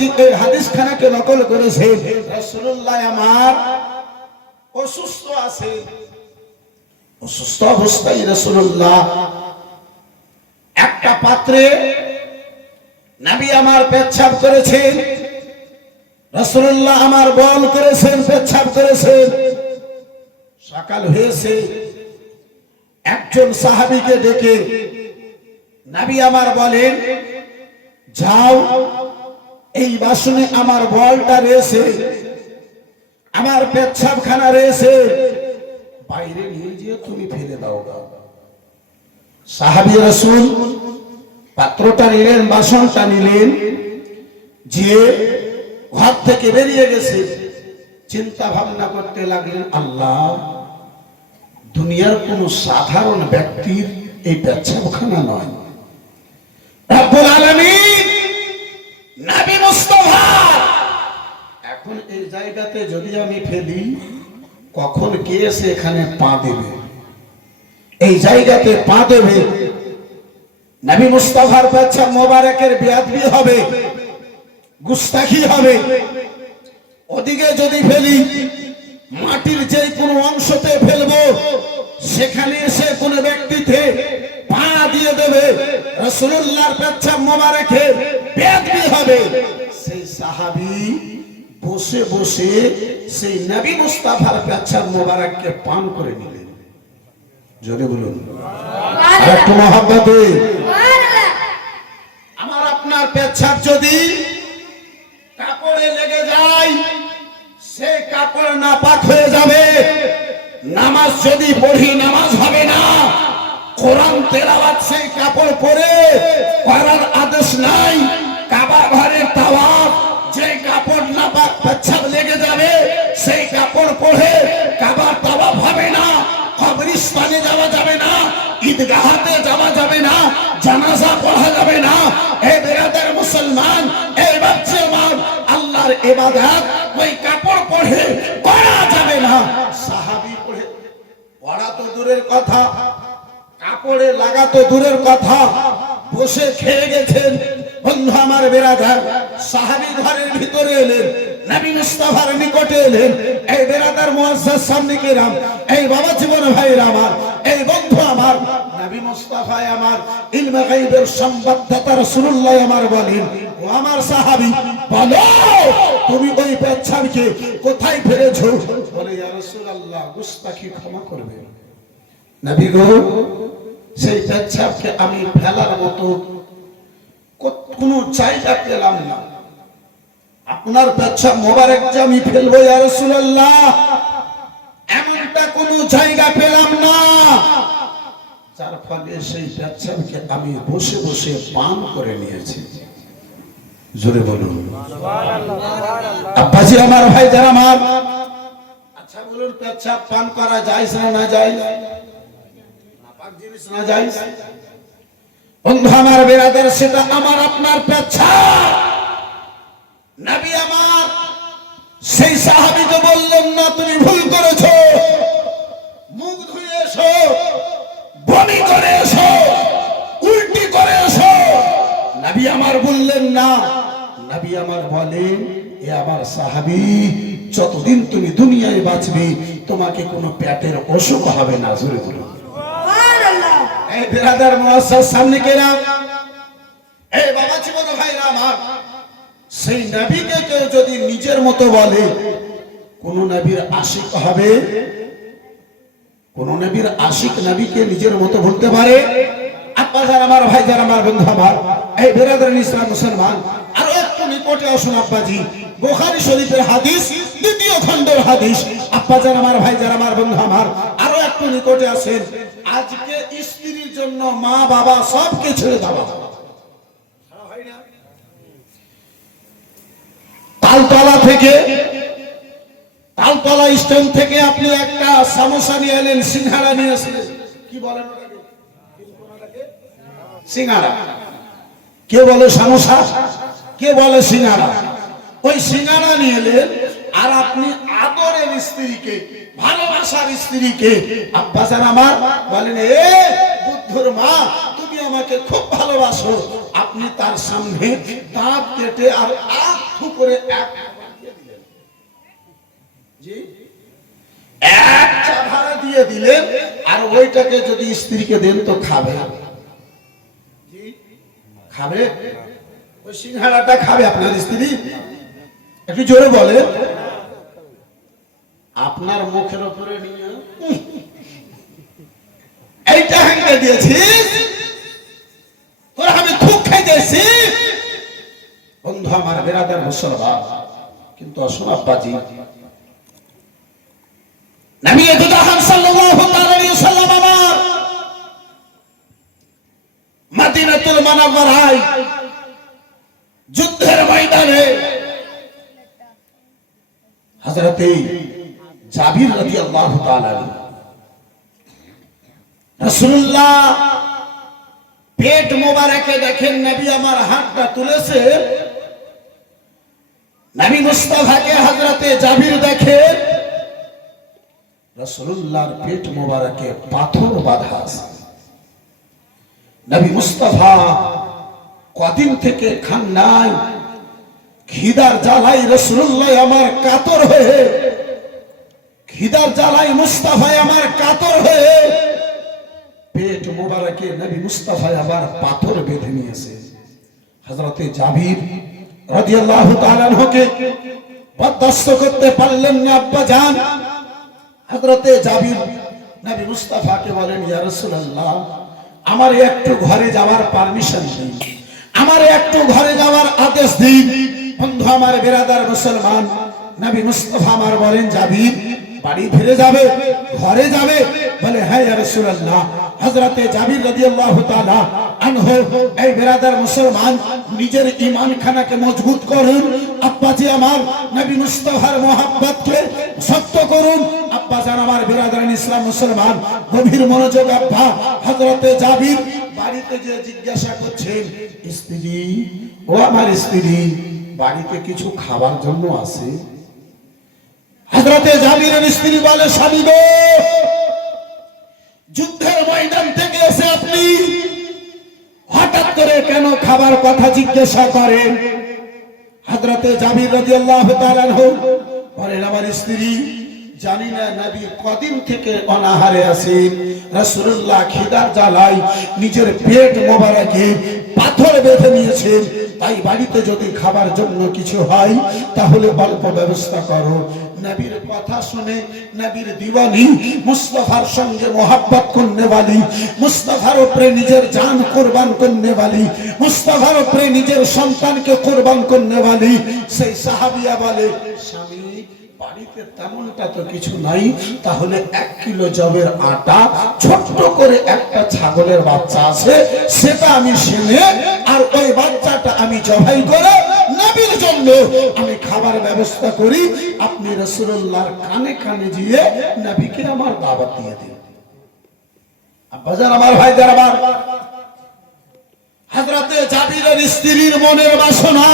এই নকল করেছে। রাসূলুল্লাহ আমার অসুস্থ আছে। অসুস্থ অবস্থায় রাসূলুল্লাহ একটা পাত্রে নবী আমার পেচ্ছাপ করেছেন। রাসূলুল্লাহ আমার বল করেছেন, পেচ্ছাপ করেছেন। সকাল হয়েছে। একজন সাহাবীকে ডেকে নবী আমার বলেন, যাও এই বাসনে আমার বলটা রয়েছে, আমার পেচ্ছাপখানা রয়েছে। বাইরে নিয়ে গিয়ে তুমি ফেলে দাও সাহাবি রসুল পাত্রটা নিলেন, বাসনটা নিলেন যে ঘর থেকে বেরিয়ে গেছে। চিন্তা ভাবনা করতে লাগলেন, আল্লাহ, দুনিয়ার কোন সাধারণ ব্যক্তির এই পেচ্ছাপখানা নয়। রব্বুল আলামিন নবী মুস্তাফা! এখন এই জায়গাতে যদি আমি ফেলি, কখন কে এসে এখানে পা দেবে? এই জায়গাতে পা দেবে। নবী মুস্তাফার বাচ্চা মোবারকের বিয়াদবি হবে, গুস্তাখি হবে। ওদিকে যদি ফেলি, মাটির যে কোনো বসে বসে সেই নবী মুস্তাফার পেচ্ছা মোবারককে পান করে নিলেন। জোরে বলুন। একটু মহাব্বতে। আমার আপনার পেচ্ছাপ যদি কাপড়ে লেগে যায় সে কাপড় নাপাক হয়ে যাবে। নামাজ যদি পড়ি নামাজ হবে না। কোরআন তেলাওয়াত সেই কাপড় পরে করার আদেশ নাই কাবা ঘরের তাওয়াফ নাপাক পেচ্ছাপ লেগে যাবে। সেই কাপড় পরে কাবার তাওয়াফ হবে না, কবরস্থানে যাওয়া যাবে না, ঈদগাহাতে যাওয়া যাবে না, জানাজা পড়া যাবে না। এ বেরাদার মুসলমান এই বাচ্চা আল্লাহর ইবাদত, ওই কাপড় পরে করা যাবে না। সাহাবী পড়ে পড়া তো দূরের কথা, কাপড়ে লাগা তো দূরের কথা, বসে খেয়ে গেছেন বন্ধু আমার বেরাদার সাহাবী ঘরের ভিতরে এলেন। নবী মুস্তাফার নিকটে এলেন, এই বেরাদার মুআজ্জাজ সামনে কেরাম এই বাবা জীবন ভাইরা আমার, এই বন্ধু আমার। নবী মুস্তাফা আমার ইলমে গায়বের সংবাদদাতা রাসূলুল্লাহ আমার বলেন, ও আমার সাহাবী, বলো, তুমি ওই পেচ্ছাবকে কোথায় ফেলেছো? বলে, ইয়া রাসূলুল্লাহ, গুস্তাখি ক্ষমা করবেন নবী গো, সেই পেচ্ছাবকে আমি ফেলার মতো কোনো জায়গা পেলাম না। আপনার পেচ্ছাব মোবারক আমি ফেলব ইয়া এমনটা কোনো জায়গা পেলাম না। যার ফলে সেই পেচ্ছাবকে আমি বসে বসে পান করে নিয়েছি। জোরে বলুন। আব্বাজি আমার ভাই, যারা আচ্ছা বলুন পান করা যায় না না যায় নাপাক জিনিস না যায় বন্ধু আমার সেটা আমার, আপনার পেচ্ছাব নবী আমার সেই সাহাবিকে বললেন না তুমি ভুল করেছ। মুখ ধুয়ে এসো বমি করে এসো উল্টি করে এসো। নবী আমার বললেন না। নবী আমার বলেন এ আমার সাহাবি যতদিন তুমি দুনিয়ায় বাঁচবে তোমাকে কোনো পেটের অসুখ হবে না। জোরে জোরে এই বিরাদার মুআজ্জাজ সামনে কেরাম এই বাবা জীবন ভাইরা আমার। সেই নবীকে কেউ যদি নিজের মতো বলে, কোন নবীর আশিক হবে? কোন নবীর আশিক নবীকে নিজের মতো বলতে পারে? আমার বন্ধু আমার, এই বেরাদার ইসলাম মুসলমান, আরও একটু নিকটে আসুন আব্বাজি। বোখারি শরীফের হাদিস, দ্বিতীয় খণ্ডের হাদিস। আমার ভাইজার আমার বন্ধু আমার, আরও একটু নিকটে আজকে স্ত্রীর জন্য মা বাবা সবকে ছেড়ে দেওয়া তালতলা থেকে, তালতলা স্ট্যান্ড থেকে আপনি একটা সামোসা নিয়ে এলেন, সিঙ্গারা নিয়ে আসলেন কি বলেন? সিঙ্গারা। কে বলে সামোসা? কে বলে সিঙ্গারা? ওই সিঙ্গারা নিয়ে এলেন, আর আপনি আদরের স্ত্রীকে, ভালোবাসার স্ত্রীকে আব্বাসার আমার বলেন, এ বুদ্ধর মা, তুমি আমাকে খুব ভালোবাসো। আপনি তার সামনে দাঁত কেটে আর আখ করে এক খাবার দিয়ে দিলেন জি চাভারা দিয়ে দিলেন আর ওইটাকে যদি স্ত্রীকে দেন তো খাবে। খাবে? ওই খাবে আপনার স্ত্রী? একটু জোরে বলে আপনার মুখের উপরে নিয়ে, এইটা তোরা আমি খুব খাইতেছি বন্ধু আমার বেড়াদার মুসলমান, কিন্তু আব্বাজি নবী দুদাহান সাল্লাল্লাহু আলাইহি ওয়াসাল্লাম আমার মদিনাতুল মুনাওয়ারায় যুদ্ধের ময়দানে জাবির রাদিয়াল্লাহু তাআলা রাসূলুল্লাহ পেট মোবারকে দেখেন নবী আমার হাতটা তুলেছে। নবী মুস্তাফাকে হযরতে জাবির দেখে রাসূলুল্লাহর পেট মোবারকে পাথর বাঁধা আছে। নবী মুস্তাফা কদিন থেকে খান নাই খিদার জ্বালাই রসুল্লাহ আমার কাতর হয়ে, খিদার জ্বালাই মুস্তাফায় আমার কাতর হয়ে পেট মোবারকে নবী মুস্তাফায় আবার পাথর বেঁধে নিয়েছে। হযরতে জাবির রাদিয়াল্লাহু তাআলা আনহুকে বরদাস্ত করতে পারলেন না আব্বা জান হযরতে জাবির নবী মুস্তাফাকে বলেন, ইয়া রাসূলুল্লাহ, আমার একটু ঘরে যাওয়ার পারমিশন দিন আমার একটু ঘরে যাওয়ার আদেশ দিন বন্ধু আমার, বেরাদার মুসলমান, নবী মুস্তাফা আমার বলেন, জাবির, বাড়ি ফিরে যাবে, ঘরে যাবে? বলে হ্যাঁ ইয়া রাসূলুল্লাহ। হযরতে জাবির রাদিয়াল্লাহু তাআলা আনহু, এই বেরাদার মুসলমান, নিজের ঈমান খানাকে মজবুত করুন। আব্বাজি আমার নবী মুস্তাফার মোহাব্বতকে সত্য করুন। আব্বা জান আমার বেরাদার ইসলাম মুসলমান, গভীর মনোযোগ আব্বা, হযরতে জাবির বাড়িতে যে জিজ্ঞাসা করছেন, স্ত্রী, ও আমার স্ত্রী, বাড়িতে কিছু খাবার জন্য আছে? হযরতে জাবিরের স্ত্রী বলে, স্বামী গো, যুদ্ধের থেকে এসে আপনি হঠাৎ করে কেন খাবার কথা জিজ্ঞাসা করেন? হযরতে জাবির তাআলা আনহু বলেন, আমার স্ত্রী কদিন থেকে অনাহারে জ্বালায় নিজের পেট মোবারকে পাথর বেঁধে নিয়েছেন তাই বাড়িতে যদি খাবার জন্য কিছু হয়, তাহলে অল্প ব্যবস্থা করো। নবীর কথা শুনে নবীর দিওয়ানি মুস্তফার সঙ্গে মোহাব্বত করনে वाली মুস্তফার উপরে নিজের জান কুরবান করনে वाली মুস্তফার উপরে নিজের সন্তানকে কুরবান করনে वाली সেই সাহাবিয়া বলে স্বামী বাড়িতে তেমনটা তো কিছু নাই তাহলে এক কিলো জবের আটা ছোট্ট করে একটা ছাগলের বাচ্চা আছে সেটা আমি সেনে আর ওই বাচ্চাটা আমি জবাই করে নবীর জন্য আমি খাবার ব্যবস্থা করি, আপনি রসুল্লাহর কানে কানে গিয়ে নাবিকে আমার দাবার দিয়ে দিন। আমার ভাই যার আমার। হাজরাতে জাবিরের স্ত্রীর মনের বাসনা।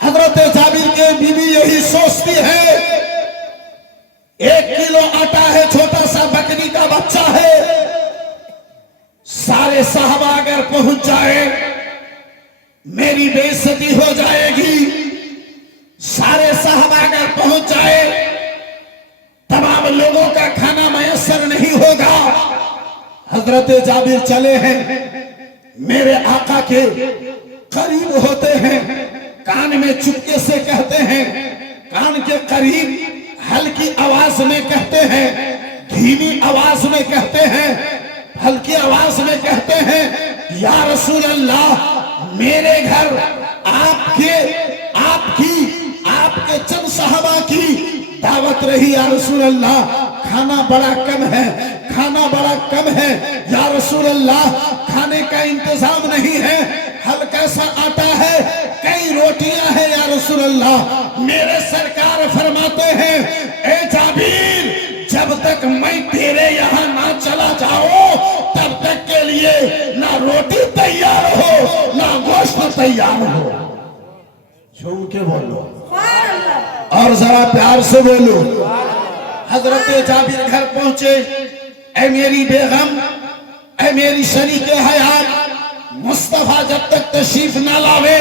হাজরাতে জাবিরকে বিবি, এই সস্তি হ্যাঁ حضرت جابر چلے ہیں۔ میرے آقا کے قریب ہوتے ہیں۔ کان میں چپکے سے کہتے ہیں۔ کان کے قریب ہلکی آواز میں کہتے ہیں۔ دھیمی آواز میں کہتے ہیں۔ ہلکی آواز میں کہتے ہیں۔ یا رسول اللہ، میرے گھر، آپ کے، آپ کی، آپ کے چند صحابہ کی دعوت رہی۔ یا رسول اللہ کھانا بڑا کم ہے کھانا بڑا کم ہے۔ یا رسول اللہ کھانے کا انتظام نہیں ہے۔ ہلکا سا آٹا ہے؟ کئی روٹیاں ہیں یا رسول اللہ۔ میرے سرکار فرماتے ہیں اے جابیر جب تک میں تیرے یہاں نہ چلا جاؤں تب تک کے لیے نہ روٹی تیار ہو نہ گوشت تیار ہو۔ چھو کے بولو۔ اور ذرا پیار سے بولو۔ حضرت جابر گھر پہنچے۔ اے میری بیغم، اے میری شریک حیات، مصطفیٰ جب تک تشریف نہ لاوے،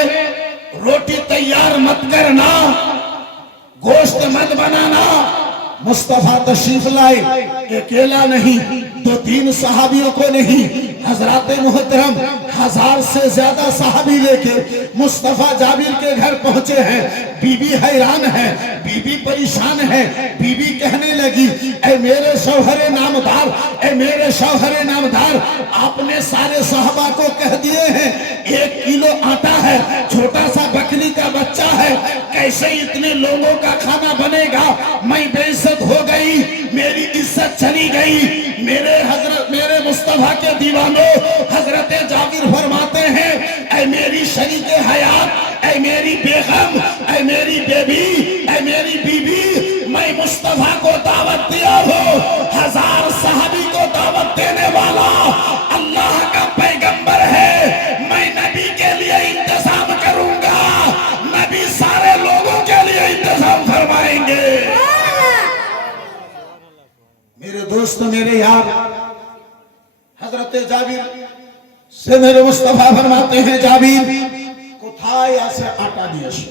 روٹی تیار مت کرنا، گوشت مت بنانا، مصطفیٰ تشریف لائے۔ اکیلا نہیں۔ دو تین صحابیوں کو نہیں، حضرات محترم، ہزار سے زیادہ صحابی لے کے مصطفیٰ جابیر کے گھر پہنچے ہیں۔ بی بی حیران ہے بی بی پریشان ہے بی بی کہنے لگی، اے میرے شوہر نامدار، اے میرے شوہر نامدار، آپ نے سارے صحابہ کو کہہ دیے ہیں، ایک کلو آٹا ہے، چھوٹا سا بکری کا بچہ ہے، کیسے اتنے لوگوں کا کھانا بنے گا؟ میں بے عزت ہو گئی، میری عزت چلی گئی، میرے میرے حضرت میرے مصطفیٰ کے دیوانوں حضرت جابر فرماتے ہیں، اے میری شریک حیات، اے میری بیغم، اے میری بیبی اے میری بیوی، میں مصطفیٰ کو دعوت دیا ہوں، ہزار صحابی کو دعوت دینے والا اللہ کا پیغمبر ہے، میں نبی کے لیے انتظام کروں گا، نبی سارے لوگوں کے لیے انتظام فرمائیں گے۔ میرے دوست، میرے یار হজরতে জাবির সেমের মুস্তফা ফরমাতে হ্যাঁ জাবির কোথায় আছে আটা নিয়ে এসো?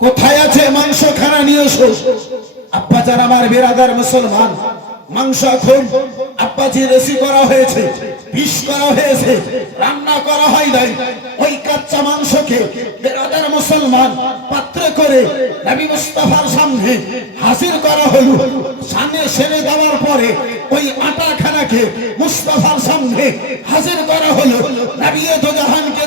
কোথায় আছে মাংস খানা নিয়ে এসো? আব্বা যার আমার বেরাদার মুসলমান, মাংস এখন আব্বাজি রেসি করা হয়েছে। বিষ করা হাজির করা হলো। সামনে সেরে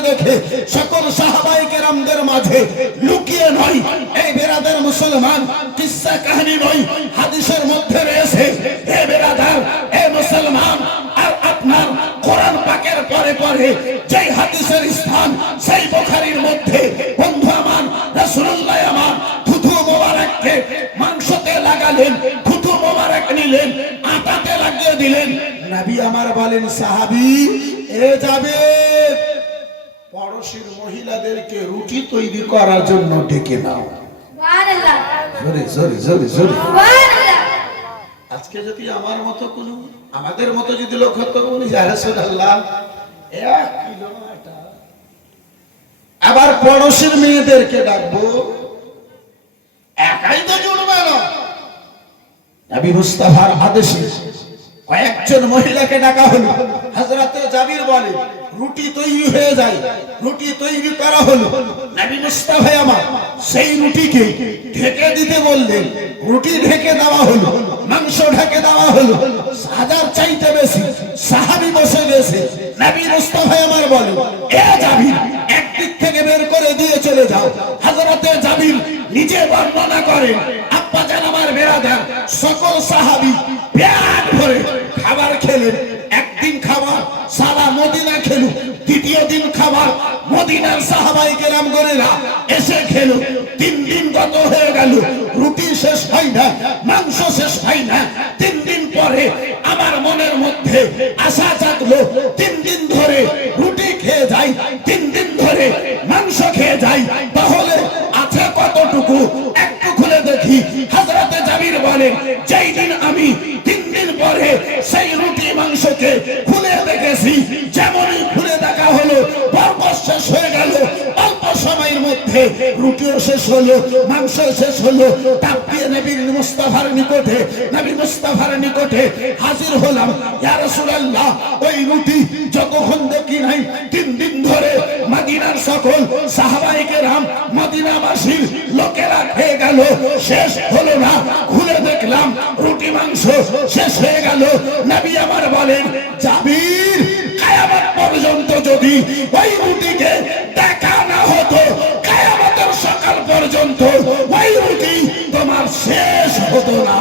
দেখে সকল সাহাবাই কেরামদের মাঝে লুকিয়ে নয়, এই বেরাদার মুসলমান কিসসা কাহিনী নয় হাদিসের মধ্যে রয়েছে হে বেরাদার হে মুসলমান আর আপনার কোরআন পাকের পরে যেই হাদিসের স্থান সেই বুখারীর মধ্যে বন্ধু আমার রাসূলুল্লাহ আমার থুথু মোবারককে মাংসতে লাগালেন থুথু মোবারক নিলেন আটাতে লাগিয়ে দিলেন। নবী আমার বলেন সাহাবী এ যাবে। পড়োশির মহিলাদেরকে রুটি তৈরি করার জন্য ডেকে নাও। আজকে যদি আমার মতো কোন আমাদের মতো যদি লোক হতো বলি আল্লাহ আবার পড়োশির মেয়েদেরকে ডাকবো। একাই তো জুড়বে না। মুস্তাফার আদেশে কয়েকজন মহিলাকে ডাকা হলো। হযরতে জাবির বলে, রুটি তৈরি হয়ে যায়, রুটি তৈরি করা হলো। নবী মুস্তাফা আমার, সেই রুটিকে ঢেকে দিতে বললেন। রুটি ঢেকে দেওয়া হলো, মাংস ঢেকে দেওয়া হলো। হাজার চাইতে বেশি সাহাবি বসে গেছে। নবী মুস্তাফা আমার বলে, এ জাবির, একদিক থেকে বের করে দিয়ে চলে যাও। হযরতে জাবির নিজে বর্ণনা করেন আব্বা জান আমার বেরাদার সকল সাহাবি পেট ভরে খাবার খেলেন। একদিন খাবার, সারা মদিনা খেলু। দ্বিতীয় দিন খাবার, মদিনার সাহাবাই কেরাম গরেরা এসে খেলো। তিন দিন গত হয়ে গেল, রুটি শেষ হয় না, মাংস শেষ হয় না। তিন দিন পরে আমার মনের মধ্যে আশা জাগলো, তিন যাই, তিন দিন ধরে মাংস খেয়ে যাই। তাহলে আছে কতটুকু? একটু খুলে দেখি। হাজরাতে জাবির বলে, যেই দিন আমি তিন দিন পরে সেই রুটি মাংসকে মধ্যে রুটিও শেষ হলো মাংস শেষ হলো তাপিয়ে নবীর মুস্তাফার নিকটে নবী মুস্তাফার নিকটে হাজির হলাম। ইয়া রাসূলুল্লাহ, ওই রুটি যতক্ষণ দেখি নাই, তিন দিন ধরে মদিনার সকল সাহাবায়ে কেরাম মদিনাবাসীর লোকেরা খেয়ে গেল, শেষ হলো না, খুলে দেখলাম রুটি মাংস শেষ হয়ে গেল। নবী আমার বলেন, জাবির কায়ামত পর্যন্ত যদি ওই রুটিকে দেখা না হতো পর্যন্ত ময়ূরকেই তোমার শেষ হতো না।